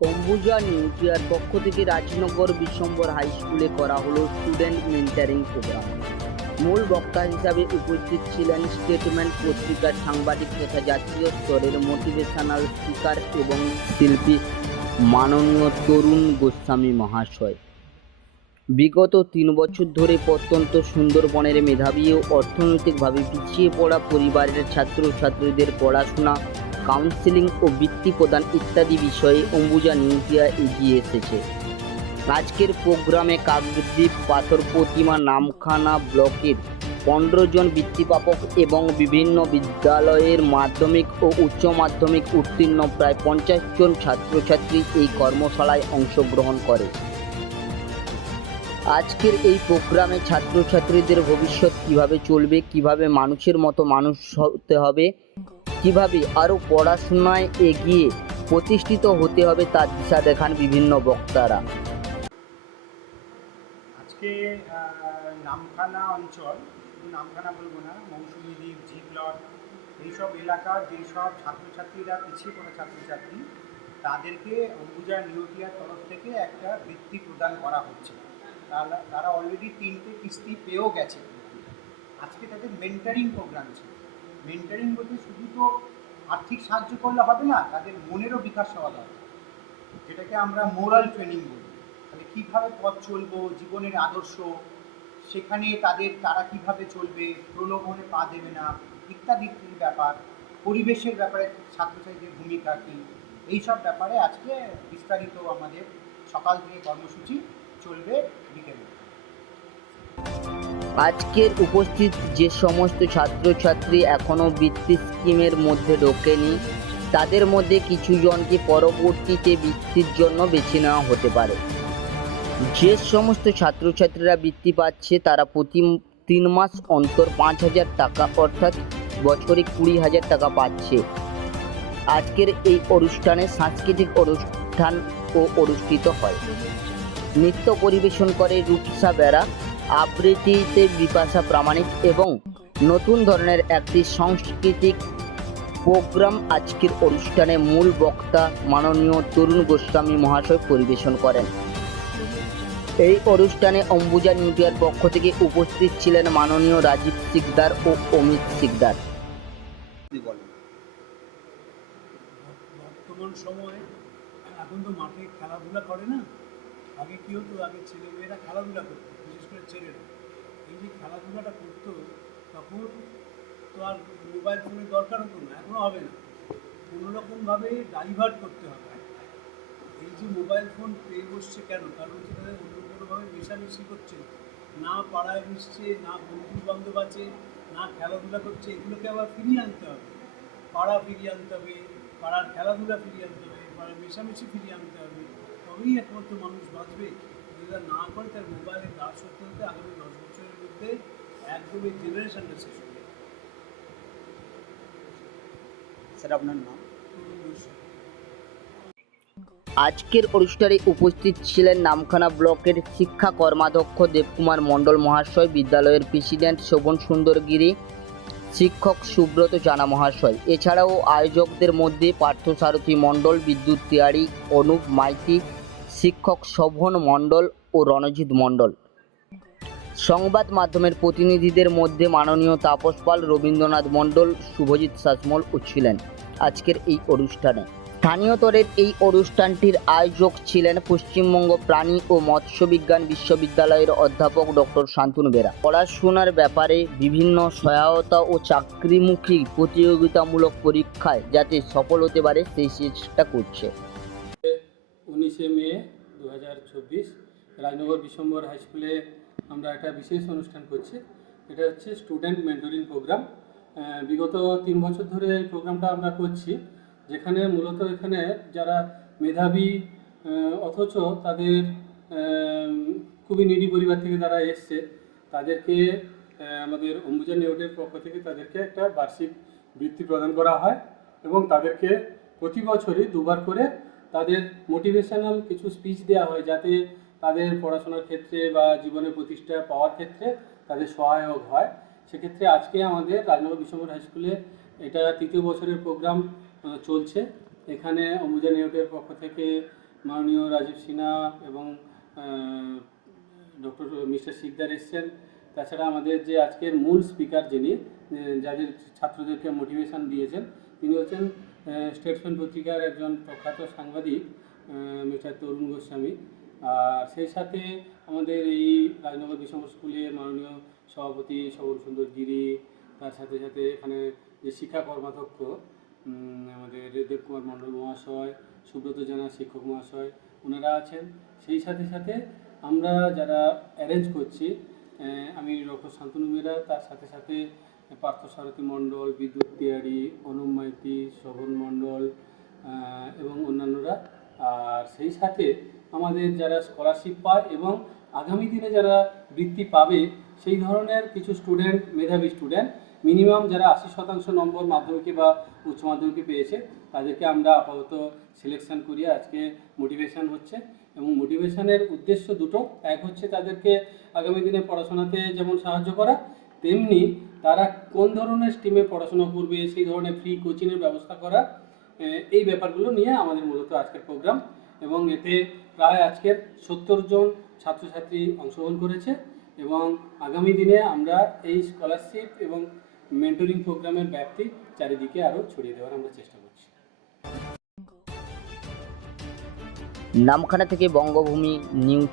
অম্বুজা নিউটিয়ার পক্ষ থেকে রাজনগর বিশ্বম্বর হাই স্কুলে করা হলো স্টুডেন্ট মেন্টারিং প্রোগ্রাম। মূল বক্তা হিসাবে উপস্থিত ছিলেন স্টেটমেন্ট পত্রিকার সাংবাদিক তথা জাতীয় স্তরের মোটিভেশনাল স্পিকার এবং শিল্পী মাননীয় তরুণ গোস্বামী মহাশয়। বিগত ৩ বছর ধরে প্রত্যন্ত সুন্দরবনের মেধাবী ও অর্থনৈতিকভাবে পিছিয়ে পড়া পরিবারের ছাত্রছাত্রীদের পড়াশোনা, কাউন্সেলিং ও বৃত্তি প্রদান ইত্যাদি বিষয়ে অম্বুজা নিউটিয়া এগিয়ে এসেছে। আজকের প্রোগ্রামে কাকদ্বীপ, পাথর প্রতিমা, নামখানা ব্লকের 15 জন বৃত্তিপ্রাপক এবং বিভিন্ন বিদ্যালয়ের মাধ্যমিক ও উচ্চ মাধ্যমিক উত্তীর্ণ প্রায় 50 জন ছাত্রছাত্রী এই কর্মশালায় অংশগ্রহণ করে। আজকের এই প্রোগ্রামে ছাত্রছাত্রীদের ভবিষ্যৎ কিভাবে চলবে, কিভাবে মানুষের মতো মানুষ হতে হবে, কিভাবে আরও পড়াশোনায় এগিয়ে প্রতিষ্ঠিত হতে হবে তার দিশা দেখান বিভিন্ন বক্তারা। আজকে নামখানা অঞ্চল, শুধু নামখানা বলবো না, মৌসুমী দ্বীপ, জিগলট, এইসব এলাকার যেসব ছাত্রছাত্রীরা পিছিয়ে পড়া ছাত্রছাত্রী, তাদেরকে অম্বুজা নিউটিয়ার তরফ থেকে একটা বৃত্তি প্রদান করা হচ্ছে। তারা অলরেডি 3টে কিস্তি পেয়েও গেছে। আজকে তাদের মেন্টারিং প্রোগ্রাম ছিল। মেন্টারিং বলতে শুধু তো আর্থিক সাহায্য করলে হবে না, তাদের মনেরও বিকাশ হওয়া দরকার, যেটাকে আমরা মোরাল ট্রেনিং বলি। তাহলে কীভাবে পথ চলবো, জীবনের আদর্শ, সেখানে তারা কীভাবে চলবে, প্রলোভনে পা দেবে না ইত্যাদি ব্যাপার, পরিবেশের ব্যাপারে ছাত্রছাত্রীদের ভূমিকা কী, এইসব ব্যাপারে আজকে বিস্তারিত আমাদের সকাল থেকে কর্মসূচি চলবে বিকেলে। আজকের উপস্থিত যে সমস্ত ছাত্রছাত্রী এখনও বৃত্তি স্কিমের মধ্যে ঢোকেনি, তাদের মধ্যে কিছু জনকে পরবর্তীতে বৃত্তির জন্য বেছে নেওয়া হতে পারে। যে সমস্ত ছাত্রছাত্রীরা বৃত্তি পাচ্ছে তারা প্রতি 3 মাস অন্তর 5,000 টাকা অর্থাৎ বছরে 20,000 টাকা পাচ্ছে। আজকের এই অনুষ্ঠানে সাংস্কৃতিক অনুষ্ঠান অনুষ্ঠিত হয়। নৃত্য পরিবেশন করে রূপসা বেরা, আবৃত্তিতে বিপাশা প্রামাণিক এবং নতুন ধরনের একটি সাংস্কৃতিক প্রোগ্রাম আজকের অনুষ্ঠানে মূল বক্তা মাননীয় তরুণ গোস্বামী মহাশয় পরিবেশন করেন। এই অনুষ্ঠানে অম্বুজা নিউটিয়ার পক্ষ থেকে উপস্থিত ছিলেন মাননীয় রাজীব সিকদার ও অমিত সিকদার। বর্তমান সময়ে এখন তো মাঠে খেলাধুলা করে না। আগে কী হতো, আগে ছেলেমেয়েরা খেলাধুলা করতো, বিশেষ করে ছেলেরা। এই যে খেলাধুলাটা করতো তখন তো আর মোবাইল ফোনের দরকার হতো না, এখনও হবে না। কোনোরকমভাবে ডাইভার্ট করতে হবে। এই যে মোবাইল ফোন পেয়ে বসছে কেন? কারণ হচ্ছে তাদের অন্য কোনোভাবে মেশামেশি করছে না, পাড়ায় মিশছে না, বন্ধু বান্ধব আছে না, খেলাধুলা করছে। এগুলোকে আবার ফিরিয়ে আনতে হবে, পাড়া ফিরিয়ে আনতে হবে, পাড়ার খেলাধুলা ফিরিয়ে আনতে হবে, পাড়ার মেশামেশি ফিরিয়ে আনতে হবে। তবেই একমাত্র মানুষ বাঁচবে। যেটা না করে তার মোবাইলের দাস হতে হতে আগামী 10 বছরের মধ্যে একদম এই জেনারেশনটা শেষ হয়ে যাবে। স্যার, আপনার নাম? আজকের অনুষ্ঠানে উপস্থিত ছিলেন নামখানা ব্লকের শিক্ষা কর্মাধ্যক্ষ দেবকুমার মণ্ডল মহাশয়, বিদ্যালয়ের প্রেসিডেন্ট শোভন সুন্দর গিরি, শিক্ষক সুব্রত জানা মহাশয়। এছাড়াও আয়োজকদের মধ্যে পার্থসারথী মণ্ডল, বিদ্যুৎ তিওয়ারি, অনুপ মাইতি, শিক্ষক শোভন মণ্ডল ও রণজিৎ মণ্ডল। সংবাদ মাধ্যমের প্রতিনিধিদের মধ্যে মাননীয় তাপস পাল, রবীন্দ্রনাথ মণ্ডল, শুভজিৎ শাসমল ছিলেন আজকের এই অনুষ্ঠানে। স্থানীয় স্তরের এই অনুষ্ঠানটির আয়োজক ছিলেন পশ্চিমবঙ্গ প্রাণী ও মৎস্য বিজ্ঞান বিশ্ববিদ্যালয়ের অধ্যাপক ডক্টর শান্তনু বেরা। পড়াশোনার ব্যাপারে বিভিন্ন সহায়তা ও চাকরিমুখী প্রতিযোগিতামূলক পরীক্ষায় যাতে সফল হতে পারে সেই চেষ্টা করছে। 19 মে 2024 রাজনগর বিশ্বম্বর হাই স্কুলে আমরা একটা বিশেষ অনুষ্ঠান করছি। এটা হচ্ছে স্টুডেন্ট মেন্টরিং প্রোগ্রাম। বিগত 3 বছর ধরে এই প্রোগ্রামটা আমরা করছি, যেখানে মূলত এখানে যারা মেধাবী অথচ তাদের খুবই নিডি পরিবার থেকে যারা এসছে, তাদেরকে আমাদের অম্বুজা নিউটিয়ার পক্ষ থেকে তাদেরকে একটা বার্ষিক বৃত্তি প্রদান করা হয় এবং তাদেরকে প্রতি বছরই 2বার করে তাদের মোটিভেশনাল কিছু স্পিচ দেওয়া হয়, যাতে তাদের পড়াশোনার ক্ষেত্রে বা জীবনে প্রতিষ্ঠা পাওয়ার ক্ষেত্রে তাদের সহায়ক হয়। সেক্ষেত্রে আজকে আমাদের রাজনগর বিশ্বম্বর হাই স্কুলে এটা 3য় বছরের প্রোগ্রাম চলছে। এখানে অম্বুজা নিউটিয়ার পক্ষ থেকে মাননীয় রাজীব সিনহা এবং ডক্টর মিস্টার শিকদার এসছেন। তাছাড়া আমাদের যে আজকের মূল স্পিকার যিনি যাদের ছাত্রদেরকে মোটিভেশন দিয়েছেন তিনি হচ্ছেন স্টেটসম্যান পত্রিকার একজন প্রখ্যাত সাংবাদিক মিস্টার তরুণ গোস্বামী। আর সেই সাথে আমাদের এই রাজনগর বিশ্বম্বর স্কুলের মাননীয় সভাপতি সবল সুন্দর গিরি, তার সাথে সাথে এখানে যে শিক্ষা কর্মাধ্যক্ষ আমাদের দেবকুমার মণ্ডল মহাশয়, সুব্রত জানা শিক্ষক মহাশয়, ওনারা আছেন। সেই সাথে সাথে আমরা যারা অ্যারেঞ্জ করছি আমি ডক্টর শান্তনু বেরা, তার সাথে সাথে পার্থসারথী মণ্ডল, বিদ্যুৎ তিয়ারি, অনুম মাইতি, শোভন মণ্ডল এবং অন্যান্যরা। আর সেই সাথে আমাদের যারা স্কলারশিপ পায় এবং আগামী দিনে যারা বৃত্তি পাবে সেই ধরনের কিছু স্টুডেন্ট, মেধাবী স্টুডেন্ট, মিনিমাম যারা 80% নম্বর মাধ্যমিকে বা উচ্চ মাধ্যমিকে পেয়েছে তাদেরকে আমরা আপাতত সিলেকশন করিয়ে আজকে মোটিভেশন হচ্ছে। এবং মোটিভেশনের উদ্দেশ্য দুটো, এক হচ্ছে তাদেরকে আগামী দিনে পড়াশোনাতে যেমন সাহায্য করা, তেমনি তারা কোন ধরনের স্ট্রিমে পড়াশোনা করবে সেই ধরনের ফ্রি কোচিংয়ের ব্যবস্থা করা। এই ব্যাপারগুলো নিয়ে আমাদের মূলত আজকের প্রোগ্রাম। এবং এতে প্রায় আজকের 70 জন ছাত্রছাত্রী অংশগ্রহণ করেছে এবং আগামী দিনে আমরা এই স্কলারশিপ এবং মেন্টরিং প্রোগ্রামের ব্যাপ্তি চারিদিকে আরও ছড়িয়ে দেওয়ার আমরা চেষ্টা করছি। নামখানা থেকে বঙ্গভূমি নিউজ।